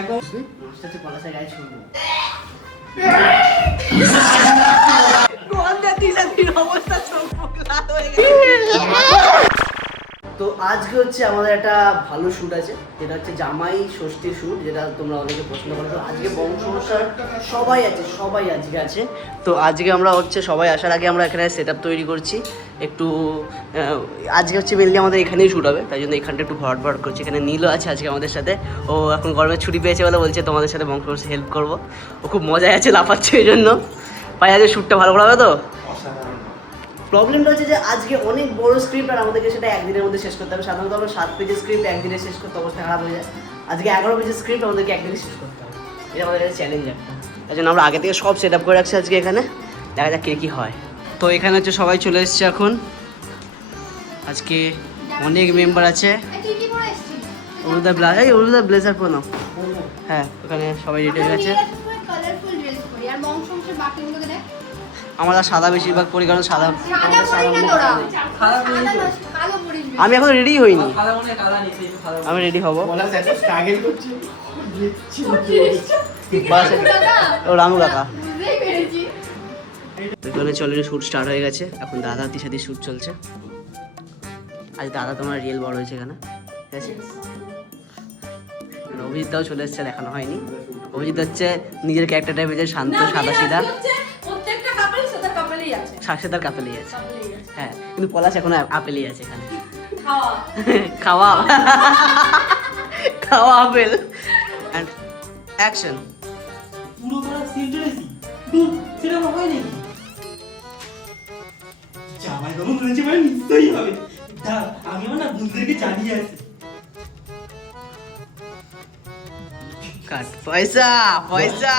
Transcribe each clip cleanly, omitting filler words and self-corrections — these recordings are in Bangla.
দেখো মাস্টার পলাশের গায়ে ছুঁড়বো। তো আজকে হচ্ছে আমাদের একটা ভালো শ্যুট আছে, যেটা হচ্ছে জামাই ষষ্ঠীর শ্যুট, যেটা তোমরা অনেকে পছন্দ করো। তো আজকে বংশ অনুসার সবাই আজকে আছে। তো আজকে আমরা হচ্ছে সবাই আসার আগে আমরা এখানে সেট আপ তৈরি করছি একটু। আজকে হচ্ছে মেনলি আমাদের এখানেই শ্যুট হবে, তাই জন্য এখানটা একটু ভরাট করছি। এখানে নীলও আছে আজকে আমাদের সাথে, ও এখন গরমের ছুটি পেয়েছে বলে বলছে তোমাদের সাথে বংশ হেল্প করবো। ও খুব মজায় আছে, লাফাচ্ছে এই জন্য। ভাই আজকে শ্যুটটা ভালো করা হবে তো? প্রবলেমটা হচ্ছে যে আজকে অনেক বড় স্ক্রিপ্ট, আর আমাদেরকে সেটা একদিনের মধ্যে শেষ করতে হবে। সাধারণত আমরা 7 পেজের স্ক্রিপ্ট একদিনে শেষ করতে অবস্থা খারাপ হয়ে যায়। আজকে 11 পেজের স্ক্রিপ্ট আমাদেরকে একদিনে শেষ করতে হবে, এটা আমাদের একটা চ্যালেঞ্জ একটা। তাই জন্য আমরা আগে থেকে সব সেট আপ করে রাখছি আজকে এখানে, দেখা যাক কে কী হয়। তো এখানে হচ্ছে সবাই চলে এসছে এখন। আজকে অনেক মেম্বার আছে। অরুদা ব্লেজার পরে নাও। হ্যাঁ, ওখানে সবাই রেডি হয়ে গেছে। আমরা সাদা বেশিরভাগ পরি, কারণ সাদা। আমি এখন রেডি হইনি, আমি রেডি হব। ও রামু কাকা ওইখানে অলরেডি শ্যুট স্টার্ট হয়ে গেছে। এখন দাদা সাথে শ্যুট চলছে। আজ দাদা তোমার রিয়েল বড় হয়েছে এখানে, ঠিক আছে? অভিজিৎটাও চলে এসছে, দেখানো হয়নি। অভিজিৎ হচ্ছে নিজের ক্যারেক্টারটা ভেজে শান্ত সাদা সিধা, শাকসেদার কাপেলেই আছে। হ্যাঁ, কিন্তু পলাশ এখন আপেলই আছে এখানে, খাওয়া খাওয়া আপেল। And action. পুরো করা সিনট্রেসি সেটা হয় নাকি? জামাই বাবু বলেছে ভাই নিশ্চয়ই হবে। আমি না বন্ধুদেরকে জানিয়ে আসি। কাট পয়সা পয়সা।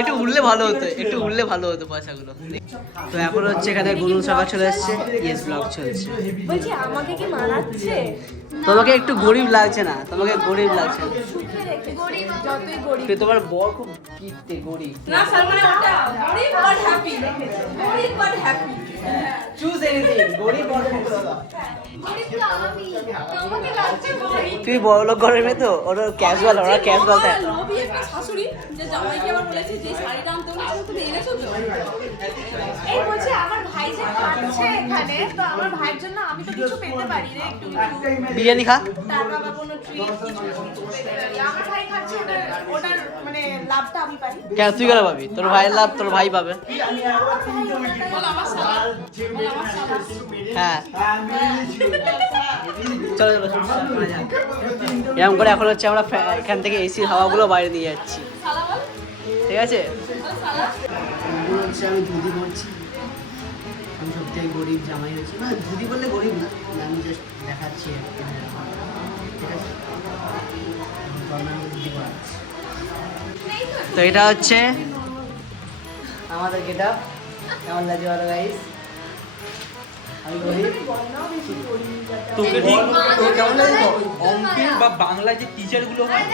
একটু উড়লে ভালো হতো, একটু উড়লে ভালো হতো পয়সাগুলো। তো এখন হচ্ছে এখানে গুরুল সভা চলে এসছে, ইয়েস ব্লগ চলছে। বলছি আমাকে কি মানাচ্ছে? তোমাকে একটু গরিব লাগছে না? তোমাকে গরিব লাগছে না? গরিব যতই গরিব, তোমার বর খুব কিপটে গরিব। না স্যার, মানে ওটা গরিব বাট হ্যাপি, গরিব বাট হ্যাপি। চুজ এনিথিং, গরিব অর দাদা। গরিব তো আমি, আমাকে লাগছে গরিব। তুই বড় লোক ঘরের মেয়ে তো, ওরা ক্যাজুয়াল, ওরা ক্যাজুয়াল থাকে। লোভী একটা শাশুড়ি যে জামাইকে আবার বলেছে যে শাড়িটা আনতে বলেছে, তুমি এনেছো তো? এই বলছে আমার ভাই যে খাচ্ছে এখানে, তো আমার ভাইয়ের জন্য আমি তো কিছু পেতে পারি রে, একটু বিরিয়ানি খা। টাকা বা কোনো ট্রিট কিছু পেতে পারি। আমার ভাই খাচ্ছে, ওটার মানে লাভটা আমি পাই। কেন তুই কেন পাবি? তোর ভাইয়ের লাভ তোর ভাই পাবে। হ্যাঁ, চলো চলো এরকম করে এখন হচ্ছে আমরা এখান থেকে এসির হাওয়াগুলো বাইরে নিয়ে যাচ্ছি, ঠিক আছে? হচ্ছে আমি ধুতি পড়ছি, আমি সব থেকে গরিব জামাই হয়েছি। না, ধুতি বললে গরিব না, আমি জাস্ট দেখাচ্ছি, ঠিক আছে? ধুতি পড়াচ্ছি। তো এটা হচ্ছে আমাদের গেট আপ, কেমন লাগছে বলো গাইস? আমি গরিব, তোকে ঠিক তোকে কেমন লাগে তো? অঙ্কের বা বাংলা যে টিচার গুলো হয়,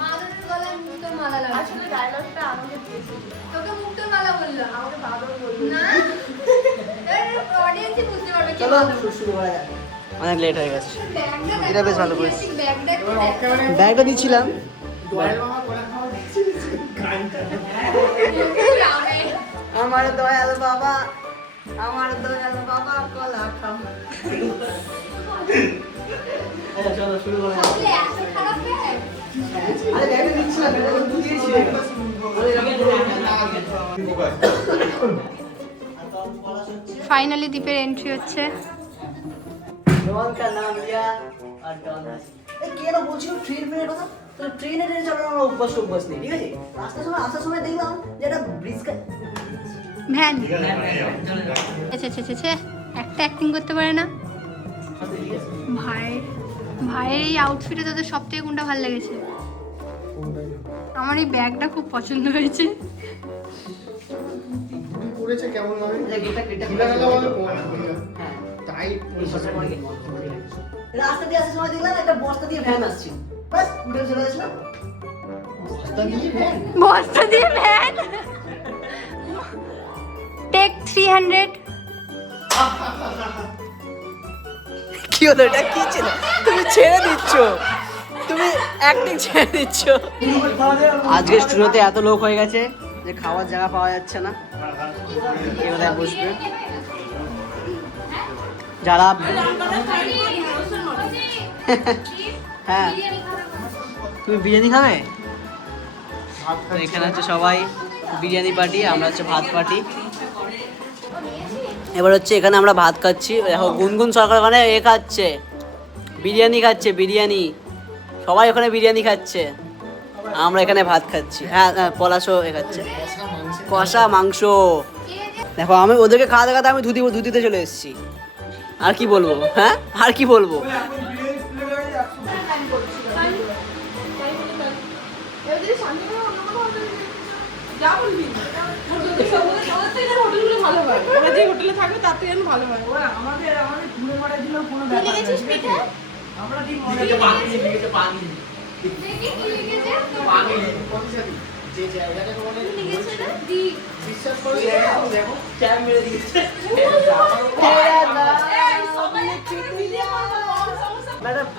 মাদুরের গলায় মুক্তোর মালা লাগছে। আসলে ডায়লগটা আমাকে দিয়েছিল। তোকে মুক্তোর মালা বললো, আমাকে বাদর বলল না? অডিয়েন্সই বুঝতে পারবে কি চলো মাদুর। শুরু করা যাক, অনেক লেট হয়ে গেছে। ব্যাগটা এটা বেশ ভালো করেছে। ব্যাগটা একটু দেখ। ব্যাগটা দিচ্ছিলাম, আমার দয়াল বাবা, আমার দয়াল বাবা কলা খাও। আচ্ছা চলো শুরু করা যাক। আসলে এত খারাপ ব্যাগ? আরে ব্যাগটা দিচ্ছিলাম, ব্যাগটা দিয়েছি। ফাইনালি দীপের এন্ট্রি হচ্ছে। डॉन का नाम लिया और डॉन हंसी। এই কেন বলছিল ট্রেন ফ্রেনের কথা? তো ট্রেনে ট্রেনে চালানোর আমার অভ্যাস নেই, ঠিক আছে? আসার সময় দেখলাম যে একটা ব্রিজ ভ্যান। আচ্ছা আচ্ছা আচ্ছা, একটা অ্যাক্টিং করতে পারে না। ভাইয়ের এই আউটফিটে তোদের সব থেকে কোনটা ভালো লেগেছে? আমার এই ব্যাগটা খুব পছন্দ হয়েছে। করেছে কেমন ভাবে এটা ঢিলা ঢালা ভাবে হ্যাঁ টাইট রাস্তা দিয়ে আসার সময় দেখলাম একটা বস্তা দিয়ে ভ্যান আসছে, বাস উঠে চলে আসলাম। বস্তা দিয়ে ভ্যান। টেক 300। কি হলো এটা কি ছিল? তুমি ছেড়ে দিচ্ছ, তুমি অ্যাক্টিং ছেড়ে দিচ্ছ। আজকে স্টুডিওতে এত লোক হয়ে গেছে যে খাওয়ার জায়গা পাওয়া যাচ্ছে না, কে কোথায় বসবে। যারা হ্যাঁ তুমি বিরিয়ানি খাবে? তো এখানে হচ্ছে সবাই বিরিয়ানি পার্টি, আমরা হচ্ছে ভাত পার্টি। এবার হচ্ছে এখানে আমরা ভাত খাচ্ছি, দেখো গুনগুন সরকার ওখানে এ খাচ্ছে, বিরিয়ানি খাচ্ছে, বিরিয়ানি। সবাই ওখানে বিরিয়ানি খাচ্ছে, আমরা এখানে ভাত খাচ্ছি। হ্যাঁ হ্যাঁ, পলাশও এ খাচ্ছে কষা মাংস। দেখো আমি ওদেরকে খাওয়াতে খাওয়াতে আমি ধুতিতে চলে এসেছি। আর কি বলবো, হ্যাঁ আর কি বলবো। হোটেলে থাকবে তার থেকে ভালো হয়।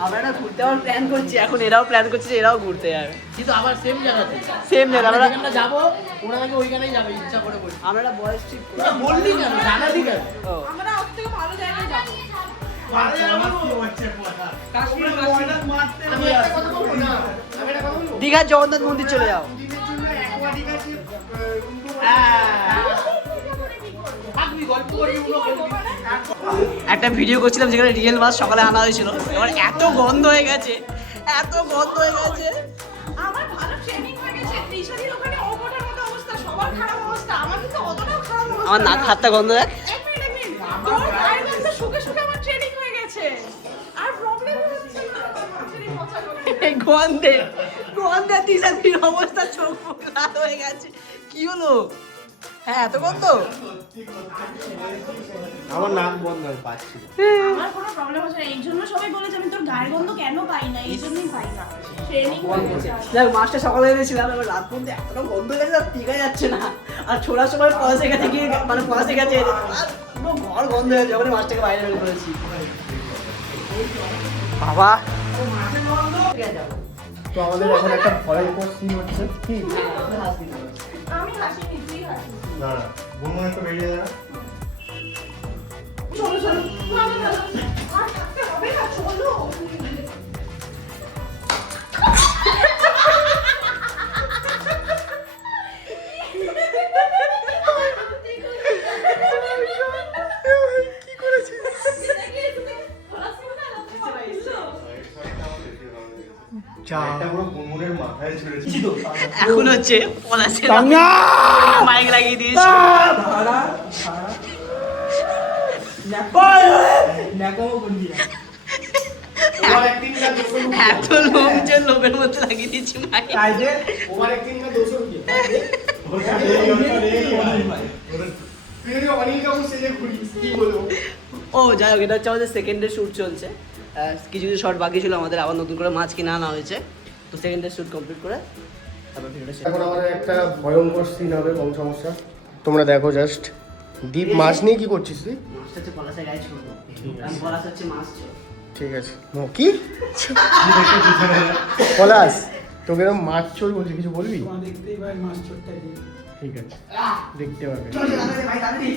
আমরা না ঘুরতে যাওয়ার প্ল্যান করছি, এখন এরাও প্ল্যান করছে যে এরাও ঘুরতে যাবে, কিন্তু আবার সেম জায়গাতে সেম জায়গা। আমরা যেখানে যাবো ওরা নাকি ওইখানেই যাবে ইচ্ছা করে বলি। আমরা একটা বয়স ঠিক ওরা বললি কেন, জানালি কেন? আমরা ওর থেকে ভালো জায়গায় যাবো। আমি একটা কথা বলবো না, আমি একটা কথা বলবো। দীঘার জগন্নাথ মন্দির চলে যাও। একটা ভিডিও করছিলাম যেখানে রিয়েল মাছ সকালে আনা হয়েছিল, এবার এত গন্ধ হয়ে গেছে, এত গন্ধ হয়ে গেছে। আমার ভালো ট্রেনিং হয়ে গেছে, ত্রিশারির ওখানে অপটার মতো অবস্থা, সবার খারাপ অবস্থা, আমার কিন্তু অতটাও খারাপ অবস্থা। আমার নাক হাতটা গন্ধ দেখ। এক মিনিট, তোর গায়ের গন্ধ শুকে শুকে আমার ট্রেনিং হয়ে গেছে। আর প্রবলেম হচ্ছে এই গন্ধে গন্ধে তিসাদির অবস্থা, চোখ মুখ লাল হয়ে গেছে। কি হলো? হ্যাঁ এত গন্ধ। আমার নাক বন্ধ হয়ে পাচ্ছি। আমার কোনো প্রবলেম হচ্ছে না, এই জন্য সবাই বলেছে আমি তোর গায়ের গন্ধ কেন পাই না, এই জন্যই পাই না। ট্রেনিং হয়ে গেছে। দেখ মাছটা সকালে এনেছিলাম, এবার রাত পর্যন্ত এতটা গন্ধ গেছে আর টিকা যাচ্ছে না। আর ছোড়ার সময় পলাশে গেছে গিয়ে, মানে পলাশে গেছে আর পুরো ঘর গন্ধ হয়ে যখন মাছটাকে বাইরে বের করেছি। বাবা তো আমাদের এখন একটা ভয়ঙ্কর সিন হচ্ছে কি? আমি হাসিনি, তুই হাসি। না না বুনু একটু বেরিয়ে যা। চলো চলো, না না না, আর থাকতে হবে না, চলো। একটা পুরো বুনুরের মাথায় ছুঁড়েছি। এখন হচ্ছে পলাশের মাইক লাগিয়ে দিয়েছি। এত লোক যে লোভের মধ্যে লাগিয়ে দিয়েছি মাইক। ওভার অ্যাক্টিং का 200 रुपए অনিল কাপুর সেজে ঘুরি কি বলবো। ও যাই হোক, এটা হচ্ছে আমাদের সেকেন্ডের শ্যুট চলছে। কিছু কিছু শর্ট বাকি ছিল আমাদের, আবার নতুন করে মাছ কিনে আনা হয়েছে। তো সেকেন্ডের শ্যুট কমপ্লিট করে তারপর ভিডিওটা শেষ। এখন আমাদের একটা ভয়ঙ্কর সিন হবে, বং সমস্যা। তোমরা দেখো জাস্ট। দীপ মাছ নিয়ে কি করছিস তুই? মাছটা হচ্ছে পলাশের গায়ে ছুড়বো, কারণ পলাশ হচ্ছে মাছ ছিল। ঠিক আছে। কি পলাশ, তোকে এরকম মাছ চোর বলছি, কিছু বলবি? ঠিক আছে, দেখতে পাবে।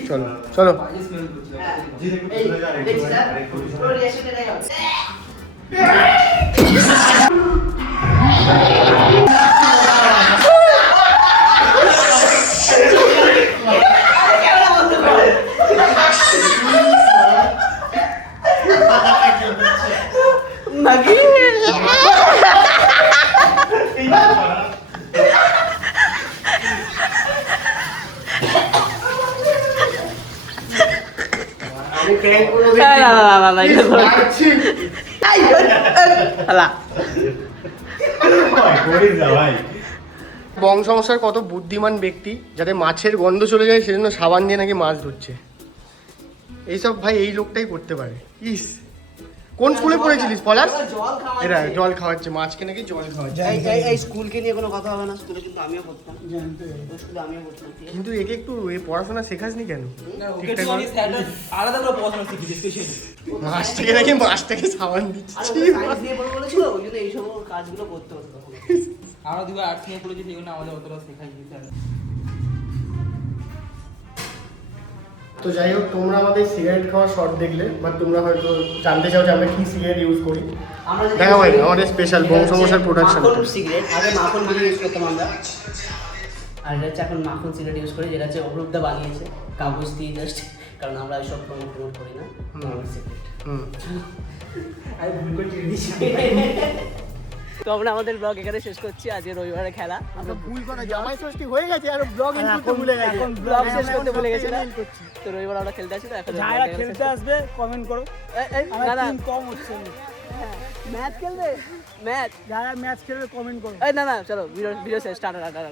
চলো চলো। নাকি আমি প্র্যাঙ্ক করে না না না না এটা ধরো। হালা করিস না ভাই। বং সমস্যার কত বুদ্ধিমান ব্যক্তি, যাতে মাছের গন্ধ চলে যায় সেজন্য সাবান দিয়ে নাকি মাছ ধরছে। এইসব ভাই এই লোকটাই করতে পারে। ইস কোন স্কুলে পড়েছিলিস পলাশ? জল খাওয়া এরা জল খাওয়াচ্ছে, মাছকে নাকি জল খাওয়াচ্ছে। এই স্কুলকে নিয়ে কোনো কথা হবে না, স্কুলে কিন্তু আমিও পড়তাম, স্কুলে আমিও পড়তাম, ঠিক আছে? কিন্তু একে একটু এই পড়াশোনা শেখাসনি কেন? ওকে তো আমি স্যারটা আলাদা করে পড়াশোনা শিখিয়েছি স্পেশালি। মাছটাকে নাকি মাছটাকে সাবান দিচ্ছি। আর ওকে সায়েন্স নিয়ে পড়ে বলেছিল, ওই জন্য এই সব কাজগুলো করতে হতো তখন। আমরা দুটো আর্টস নিয়ে পড়েছি, সেই জন্য আমাদের অতটা শেখাই স্যার। তো যাই হোক, তোমরা আমাদের সিগারেট খাওয়ার শর্ট দেখলে, বাট তোমরা হয়তো জানতে চাও যে আমরা কি সিগারেট ইউজ করি। আমরা যেটা দেখা ভাই, use করি, আমাদের স্পেশাল বংশমশার প্রোডাকশন। মাখন সিগারেট, আগে মাখন বিড়ি ইউজ করতাম আমরা, আর এটা হচ্ছে এখন মাখন সিগারেট ইউজ করি, যেটা হচ্ছে অপরূপদা বানিয়েছে কাগজ দিয়ে জাস্ট, কারণ আমরা এইসব প্রমোট করি না। সিগারেট আমি ভুল করে চিড়ে দিচ্ছি। তো আমরা আমাদের ব্লগ এখানে শেষ করছি, আজকে রবিবারের খেলা। আমরা ভুল কথা, জামাই ষষ্ঠী হয়ে গেছে আর ব্লগ ইন করতে ভুলে গেছে। এখন ব্লগ শেষ করতে ভুলে গেছিলাম। তো রবিবার আমরা খেলতে আসি, তো এখন যারা খেলতে আসবে কমেন্ট করো, আমার টিম কম হচ্ছে না। ম্যাচ খেলবে, ম্যাচ যারা ম্যাচ খেলবে কমেন্ট করো। না চলো ভিডিও শেষ, টাটা।